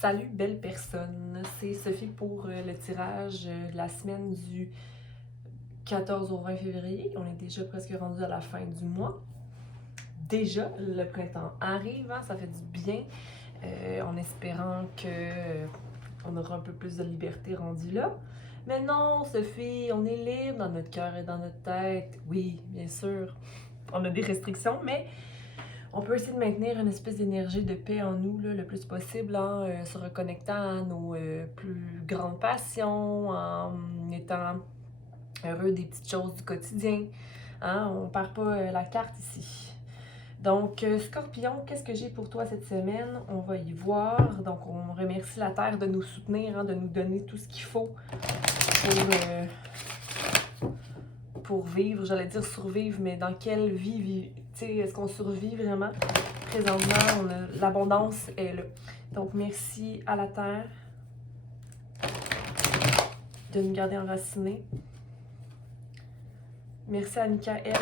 Salut belle personne, c'est Sophie pour le tirage de la semaine du 14 au 20 février. On est déjà presque rendu à la fin du mois. Déjà, le printemps arrive, hein, ça fait du bien, en espérant que on aura un peu plus de liberté rendu là. Mais non, Sophie, on est libre dans notre cœur et dans notre tête. Oui, bien sûr, on a des restrictions, mais on peut essayer de maintenir une espèce d'énergie de paix en nous là, le plus possible en se reconnectant à nos plus grandes passions, en étant heureux des petites choses du quotidien. Hein? On ne perd pas la carte ici. Donc, Scorpion, qu'est-ce que j'ai pour toi cette semaine? On va y voir. Donc, on remercie la Terre de nous soutenir, hein, de nous donner tout ce qu'il faut pour vivre. J'allais dire survivre, mais dans quelle vie est-ce qu'on survit vraiment? Présentement, l'abondance est là. Donc, merci à la Terre de nous garder enracinés. Merci à Michael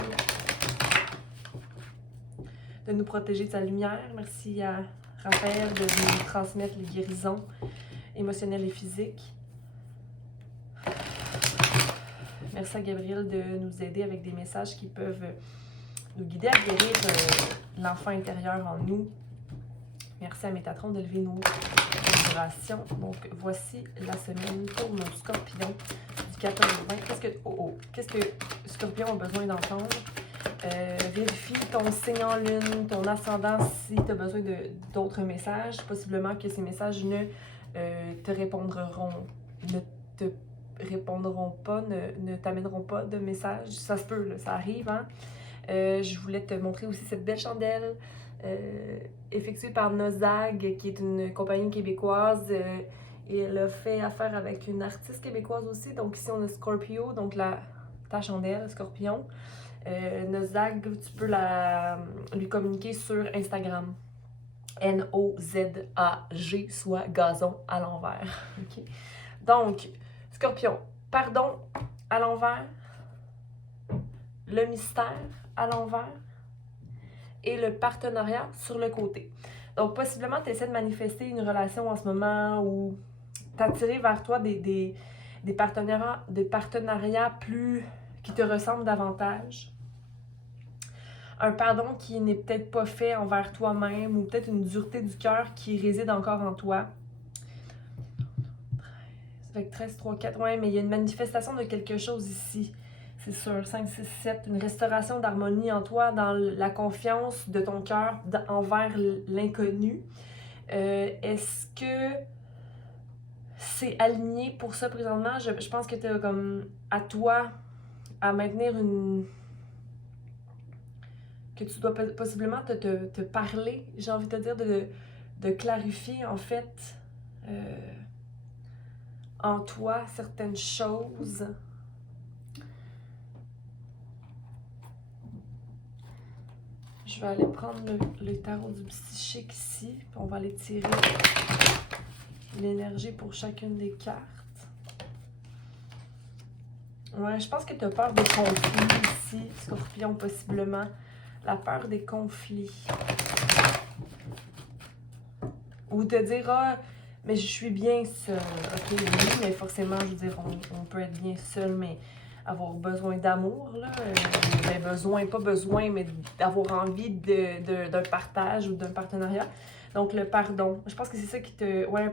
de nous protéger de sa lumière. Merci à Raphaël de nous transmettre les guérisons émotionnelles et physiques. Merci à Gabriel de nous aider avec des messages qui peuvent nous guider à guérir l'enfant intérieur en nous. Merci à Métatron de lever nos vibrations. Donc, voici la semaine pour nos scorpions du 14 au 20. Qu'est-ce que Scorpion a besoin d'entendre? Vérifie ton signe en lune, ton ascendant si tu as besoin d'autres messages. Possiblement que ces messages ne te répondront pas, ne t'amèneront pas de messages. Ça se peut, là, ça arrive. Hein? Je voulais te montrer aussi cette belle chandelle effectuée par Nozag, qui est une compagnie québécoise. Et elle a fait affaire avec une artiste québécoise aussi. Donc ici, on a Scorpio, donc ta chandelle, Scorpion. Nozag, tu peux lui communiquer sur Instagram. N-O-Z-A-G, soit gazon à l'envers. Okay? Donc, Scorpion, pardon à l'envers, le mystère à l'envers et le partenariat sur le côté. Donc, possiblement, tu essaies de manifester une relation en ce moment ou t'attirer vers toi des partenariats plus qui te ressemblent davantage. Un pardon qui n'est peut-être pas fait envers toi-même ou peut-être une dureté du cœur qui réside encore en toi. Avec 13, 3, 4, ouais, mais il y a une manifestation de quelque chose ici. C'est sûr, 5, 6, 7, une restauration d'harmonie en toi, dans la confiance de ton cœur envers l'inconnu. Est-ce que c'est aligné pour ça présentement? Je pense que tu as comme à toi à maintenir une... que tu dois possiblement te parler, j'ai envie de te dire, de clarifier en fait en toi certaines choses. Je vais aller prendre le tarot du psychique ici, puis on va aller tirer l'énergie pour chacune des cartes. Ouais, je pense que tu as peur des conflits ici, Scorpion, possiblement. La peur des conflits. Ou te dire, ah, mais je suis bien seule. Ok, oui, mais forcément, je veux dire, on peut être bien seul, mais avoir besoin d'amour, là. Ben pas besoin, mais d'avoir envie d'un partage ou d'un partenariat. Donc, le pardon. Je pense que c'est ça qui te... Ouais, un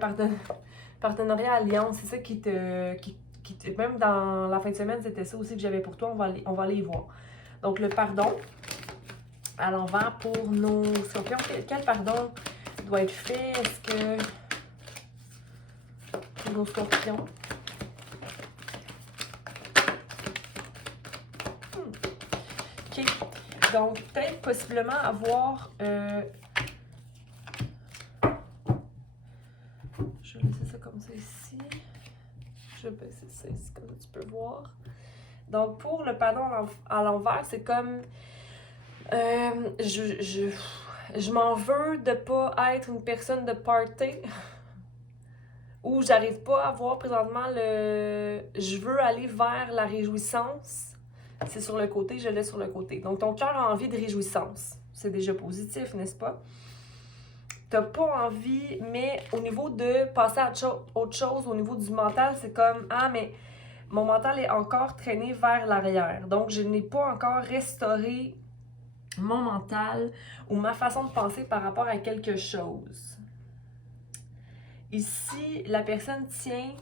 partenariat, alliance, c'est ça qui te... Même dans la fin de semaine, c'était ça aussi que j'avais pour toi. On va aller y voir. Donc, le pardon à l'envers pour nos scorpions. Quel pardon doit être fait? Est-ce que pour nos scorpions? OK. Donc, peut-être possiblement avoir... Je vais laisser ça comme ça ici. Je vais baisser ça ici, comme ça tu peux voir. Donc, pour le pardon à l'envers, c'est comme... je m'en veux de pas être une personne de party où j'arrive pas à voir présentement je veux aller vers la réjouissance. C'est sur le côté, je l'ai sur le côté. Donc, ton cœur a envie de réjouissance. C'est déjà positif, n'est-ce pas? t'as pas envie, mais au niveau de passer à autre chose, au niveau du mental, c'est comme, ah, mais mon mental est encore traîné vers l'arrière. Donc, je n'ai pas encore restauré mon mental ou ma façon de penser par rapport à quelque chose. Ici, la personne tient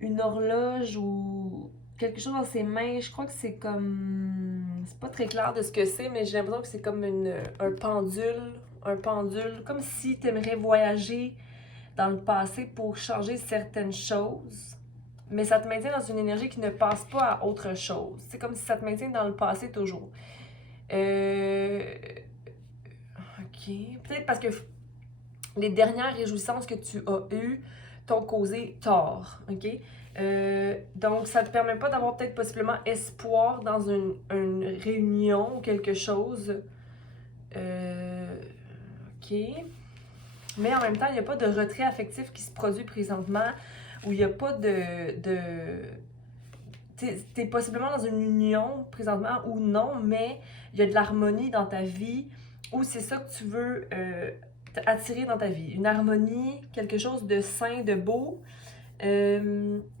une horloge ou quelque chose dans ses mains. Je crois que c'est comme... C'est pas très clair de ce que c'est, mais j'ai l'impression que c'est comme un pendule. Un pendule. Comme si tu aimerais voyager dans le passé pour changer certaines choses. Mais ça te maintient dans une énergie qui ne passe pas à autre chose. C'est comme si ça te maintient dans le passé toujours. Ok. Peut-être parce que les dernières réjouissances que tu as eues t'ont causé tort, ok? Donc, ça te permet pas d'avoir peut-être possiblement espoir dans une réunion ou quelque chose. Ok. Mais en même temps, il n'y a pas de retrait affectif qui se produit présentement, où il n'y a pas t'es possiblement dans une union présentement ou non, mais il y a de l'harmonie dans ta vie, ou c'est ça que tu veux attirer dans ta vie. Une harmonie, quelque chose de sain, de beau.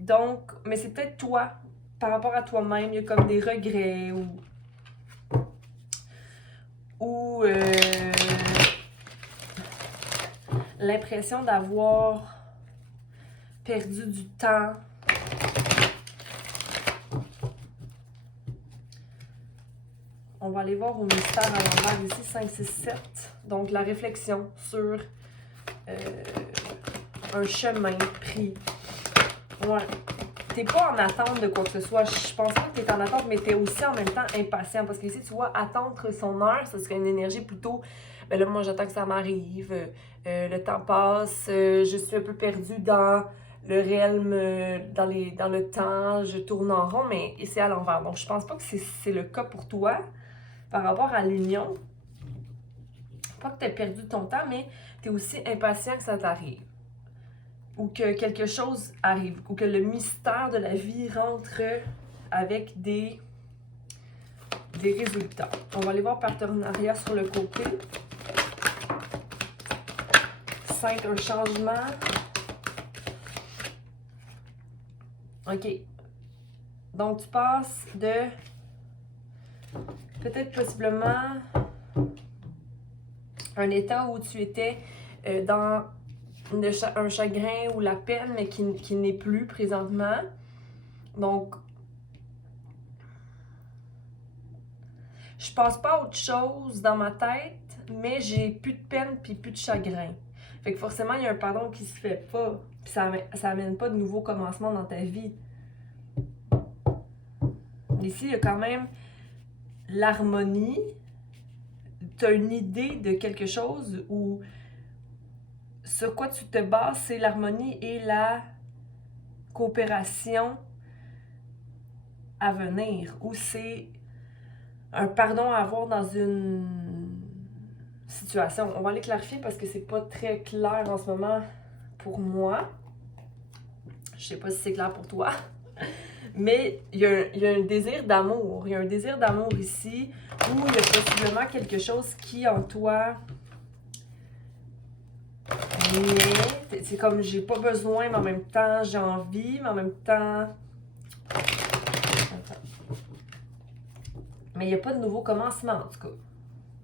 Donc, mais c'est peut-être toi, par rapport à toi-même, il y a comme des regrets ou l'impression d'avoir perdu du temps. On va aller voir au mystère à l'envers ici, 5, 6, 7. Donc, la réflexion sur un chemin pris. Ouais. T'es pas en attente de quoi que ce soit. Je pense pas que t'es en attente, mais t'es aussi en même temps impatient. Parce que ici, tu vois, attendre son heure, ça serait une énergie plutôt... Ben là, moi, j'attends que ça m'arrive. Le temps passe. Je suis un peu perdue dans le realm, dans le temps. Je tourne en rond, mais c'est à l'envers. Donc, je pense pas que c'est le cas pour toi par rapport à l'union. Pas que t'aies perdu ton temps, mais t'es aussi impatient que ça t'arrive. Ou que quelque chose arrive, ou que le mystère de la vie rentre avec des résultats. On va aller voir partenariat sur le côté. 5, un changement. OK. Donc, tu passes de peut-être possiblement un état où tu étais dans un chagrin ou la peine, mais qui n'est plus présentement. Donc, je passe pas à autre chose dans ma tête, mais j'ai plus de peine puis plus de chagrin. Fait que forcément, il y a un pardon qui se fait pas. Puis ça amène pas de nouveaux commencements dans ta vie. Ici, il y a quand même l'harmonie. Tu as une idée de quelque chose où sur quoi tu te bases, c'est l'harmonie et la coopération à venir. Ou c'est un pardon à avoir dans une situation. On va aller clarifier parce que c'est pas très clair en ce moment pour moi. Je sais pas si c'est clair pour toi. Mais il y a un désir d'amour. Il y a un désir d'amour ici où il y a possiblement quelque chose qui en toi. Mais c'est comme j'ai pas besoin, mais en même temps j'ai envie, mais en même temps. Mais il n'y a pas de nouveau commencement en tout cas.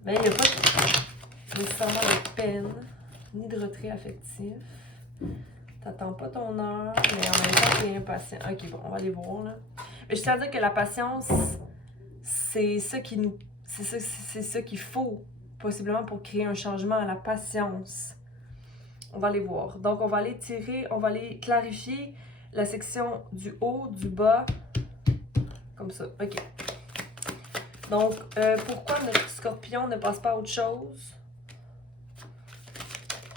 Mais il n'y a pas nécessairement de peine, ni de retrait affectif. T'attends pas ton heure, mais en même temps, t'es impatient. Ok, bon, on va aller voir, là. Mais je tiens à dire que la patience, c'est ça qui nous... C'est ça qu'il faut, possiblement, pour créer un changement. La patience. On va aller voir. Donc, on va aller tirer, on va aller clarifier la section du haut, du bas. Comme ça. Ok. Donc, pourquoi notre scorpion ne passe pas à autre chose?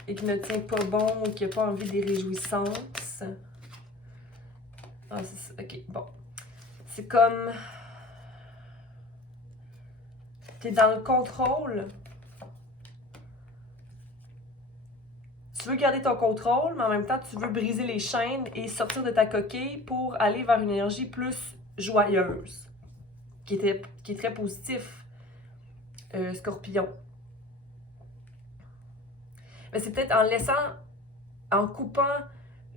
Et qui ne tient pas bon ou qui n'a pas envie des réjouissances. Ah, c'est ça. Ok, bon. C'est comme... Tu es dans le contrôle. Tu veux garder ton contrôle, mais en même temps, tu veux briser les chaînes et sortir de ta coquille pour aller vers une énergie plus joyeuse. Qui est très positif, Scorpion. mais c'est peut-être en coupant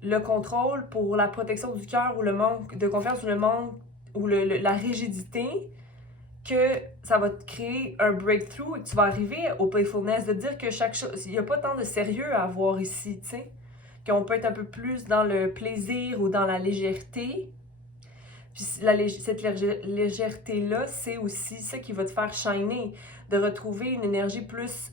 le contrôle pour la protection du cœur ou le manque de confiance ou le manque ou la rigidité, que ça va te créer un breakthrough et que tu vas arriver au playfulness, de dire que chaque chose, il n'y a pas tant de sérieux à avoir ici, tu sais, qu'on peut être un peu plus dans le plaisir ou dans la légèreté. Puis cette légèreté-là, c'est aussi ça qui va te faire shiner, de retrouver une énergie plus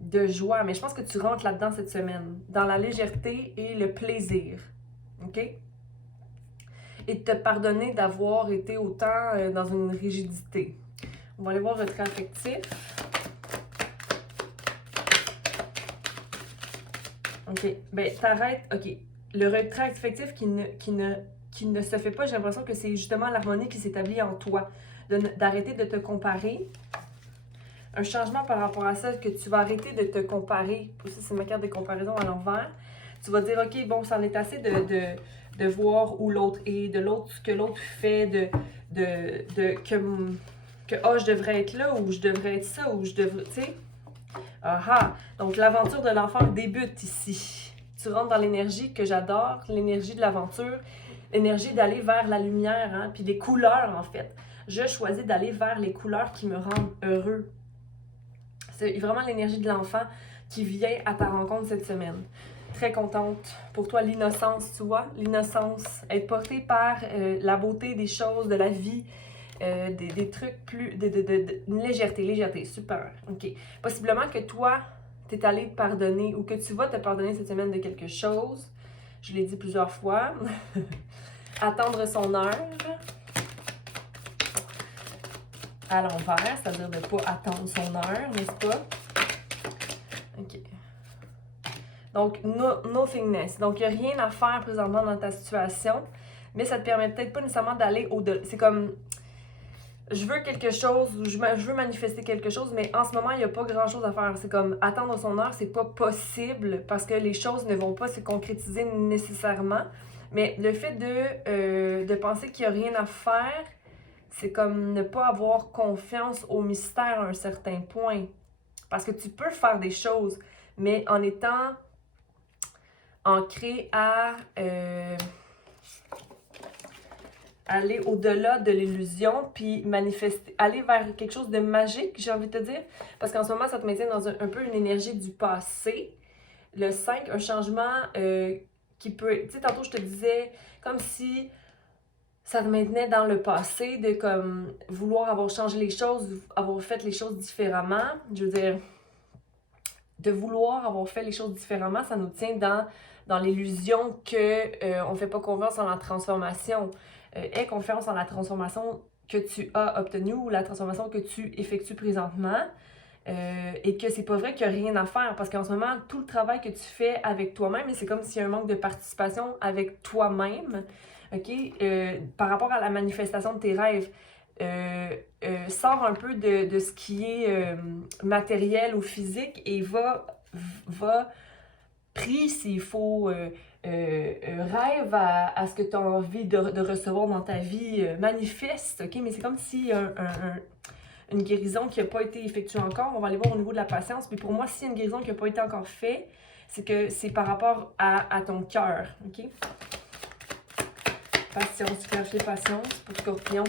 de joie. Mais je pense que tu rentres là-dedans cette semaine, dans la légèreté et le plaisir, OK? Et de te pardonner d'avoir été autant dans une rigidité. On va aller voir votre affectif. OK. Ben, t'arrêtes. OK. Le retrait affectif qui ne se fait pas, j'ai l'impression que c'est justement l'harmonie qui s'établit en toi. D'arrêter de te comparer. Un changement par rapport à ça, que tu vas arrêter de te comparer. Aussi, c'est ma carte de comparaison à l'envers. Tu vas dire, OK, bon, ça en est assez de voir où l'autre est, de l'autre, ce que l'autre fait, que je devrais être là, ou je devrais être ça, ou je devrais, tu sais. Ah! Donc, l'aventure de l'enfant débute ici. Tu rentres dans l'énergie que j'adore, l'énergie de l'aventure, l'énergie d'aller vers la lumière, hein, puis les couleurs, en fait. Je choisis d'aller vers les couleurs qui me rendent heureux. C'est vraiment l'énergie de l'enfant qui vient à ta rencontre cette semaine. Très contente pour toi, l'innocence, tu vois, l'innocence, être portée par la beauté des choses, de la vie, des trucs plus, une légèreté, super, ok. Possiblement que toi, t'es allé te pardonner ou que tu vas te pardonner cette semaine de quelque chose, je l'ai dit plusieurs fois, attendre son heure, à l'envers, c'est-à-dire de ne pas attendre son heure, n'est-ce pas? Ok. Donc, nothingness. Donc, il n'y a rien à faire présentement dans ta situation, mais ça te permet peut-être pas nécessairement d'aller au-delà. C'est comme, je veux quelque chose, ou je veux manifester quelque chose, mais en ce moment, il n'y a pas grand-chose à faire. C'est comme, attendre son heure, c'est pas possible parce que les choses ne vont pas se concrétiser nécessairement. Mais le fait de penser qu'il n'y a rien à faire, c'est comme ne pas avoir confiance au mystère à un certain point. Parce que tu peux faire des choses, mais en étant ancré à aller au-delà de l'illusion, puis manifester, aller vers quelque chose de magique, j'ai envie de te dire. Parce qu'en ce moment, ça te maintient dans un peu une énergie du passé. Le 5, un changement qui peut... Tu sais, tantôt, je te disais, comme si ça te maintenait dans le passé, de comme vouloir avoir changé les choses, avoir fait les choses différemment. Je veux dire, de vouloir avoir fait les choses différemment, ça nous tient dans l'illusion qu'on ne fait pas confiance en la transformation. Aie confiance en la transformation que tu as obtenue ou la transformation que tu effectues présentement. Et que c'est pas vrai qu'il n'y a rien à faire, parce qu'en ce moment, tout le travail que tu fais avec toi-même, et c'est comme s'il y a un manque de participation avec toi-même, OK? Par rapport à la manifestation de tes rêves, sors un peu de ce qui est matériel ou physique et va prie s'il faut, rêve à ce que tu as envie de recevoir dans ta vie, manifeste, OK? Mais c'est comme si une guérison qui n'a pas été effectuée encore, on va aller voir au niveau de la patience. Puis pour moi, s'il y a une guérison qui n'a pas été encore faite, c'est que c'est par rapport à ton cœur, OK? Patience, clarifier patience pour Scorpion.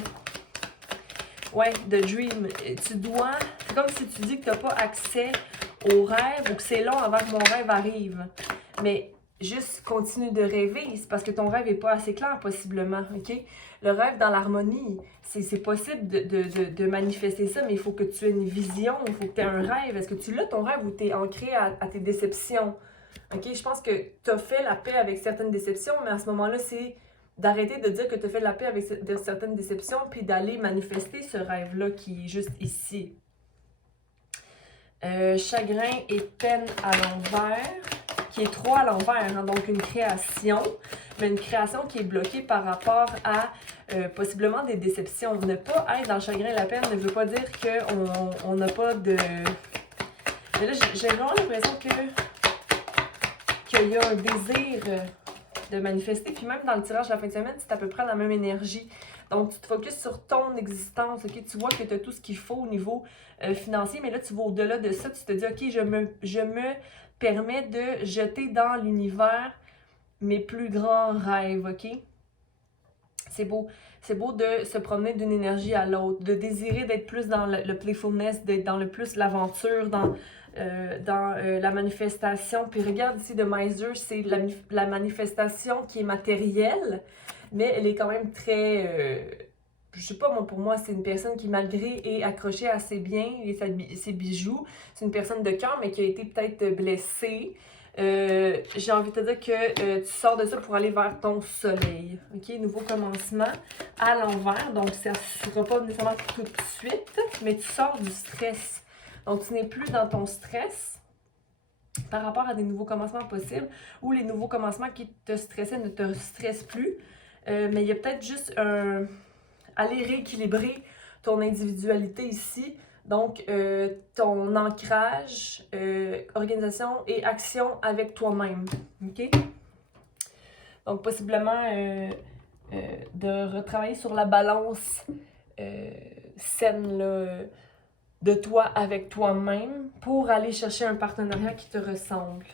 Ouais, the dream. Tu dois, c'est comme si tu dis que tu n'as pas accès au rêve ou que c'est long avant que mon rêve arrive. Mais juste continue de rêver, c'est parce que ton rêve n'est pas assez clair, possiblement, OK? Le rêve dans l'harmonie, c'est possible de manifester ça, mais il faut que tu aies une vision, il faut que tu aies un rêve. Est-ce que tu l'as, ton rêve, ou tu es ancré à tes déceptions? OK? Je pense que tu as fait la paix avec certaines déceptions, mais à ce moment-là, c'est d'arrêter de dire que tu as fait la paix avec certaines déceptions, puis d'aller manifester ce rêve-là qui est juste ici. Chagrin et peine à l'envers, qui est 3 à l'envers, hein, donc une création, mais une création qui est bloquée par rapport à possiblement des déceptions. Ne pas être dans le chagrin et la peine ne veut pas dire qu'on n'a pas de... Mais là, j'ai vraiment l'impression qu'il y a un désir de manifester, puis même dans le tirage de la fin de semaine, c'est à peu près la même énergie. Donc, tu te focuses sur ton existence, OK? Tu vois que tu as tout ce qu'il faut au niveau financier, mais là, tu vas au-delà de ça. Tu te dis, OK, je me permets de jeter dans l'univers mes plus grands rêves, OK? C'est beau. C'est beau de se promener d'une énergie à l'autre, de désirer d'être plus dans le playfulness, d'être dans le plus l'aventure, dans la manifestation. Puis regarde ici de Miser, c'est la manifestation qui est matérielle, mais elle est quand même très... je sais pas, moi, pour moi, c'est une personne qui, malgré, est accrochée à ses biens et ses bijoux. C'est une personne de cœur, mais qui a été peut-être blessée. J'ai envie de te dire que tu sors de ça pour aller vers ton soleil. OK? Nouveau commencement à l'envers. Donc, ça ne sera pas nécessairement tout de suite, mais tu sors du stress. Donc, tu n'es plus dans ton stress par rapport à des nouveaux commencements possibles ou les nouveaux commencements qui te stressaient ne te stressent plus. Mais il y a peut-être juste aller rééquilibrer ton individualité ici. Donc, ton ancrage, organisation et action avec toi-même. OK? Donc, possiblement de retravailler sur la balance saine là, de toi avec toi-même pour aller chercher un partenariat qui te ressemble.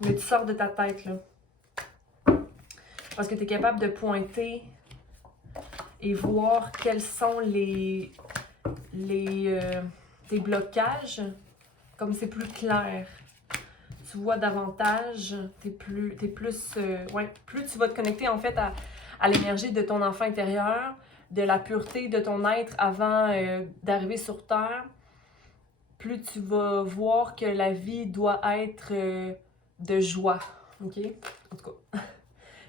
Mais tu sors de ta tête, là. Parce que tu es capable de pointer et voir quels sont tes blocages, comme c'est plus clair. Tu vois davantage, plus tu vas te connecter en fait à l'énergie de ton enfant intérieur, de la pureté de ton être avant d'arriver sur Terre, plus tu vas voir que la vie doit être de joie. OK? En tout cas,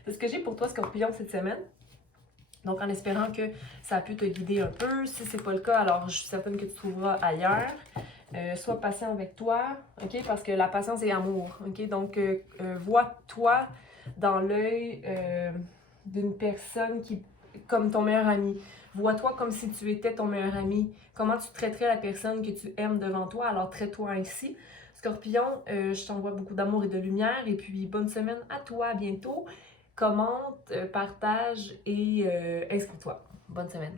c'est ce que j'ai pour toi, Scorpion, cette semaine. Donc, en espérant que ça a pu te guider un peu. Si c'est pas le cas, alors je suis certaine que tu trouveras ailleurs. Sois patient avec toi, OK? Parce que la patience est amour, OK? Donc, vois-toi dans l'œil d'une personne qui, comme ton meilleur ami. Vois-toi comme si tu étais ton meilleur ami. Comment tu traiterais la personne que tu aimes devant toi? Alors, traite-toi ainsi. Scorpion, je t'envoie beaucoup d'amour et de lumière. Et puis, bonne semaine à toi. À bientôt. Commente, partage et inscris-toi. Bonne semaine.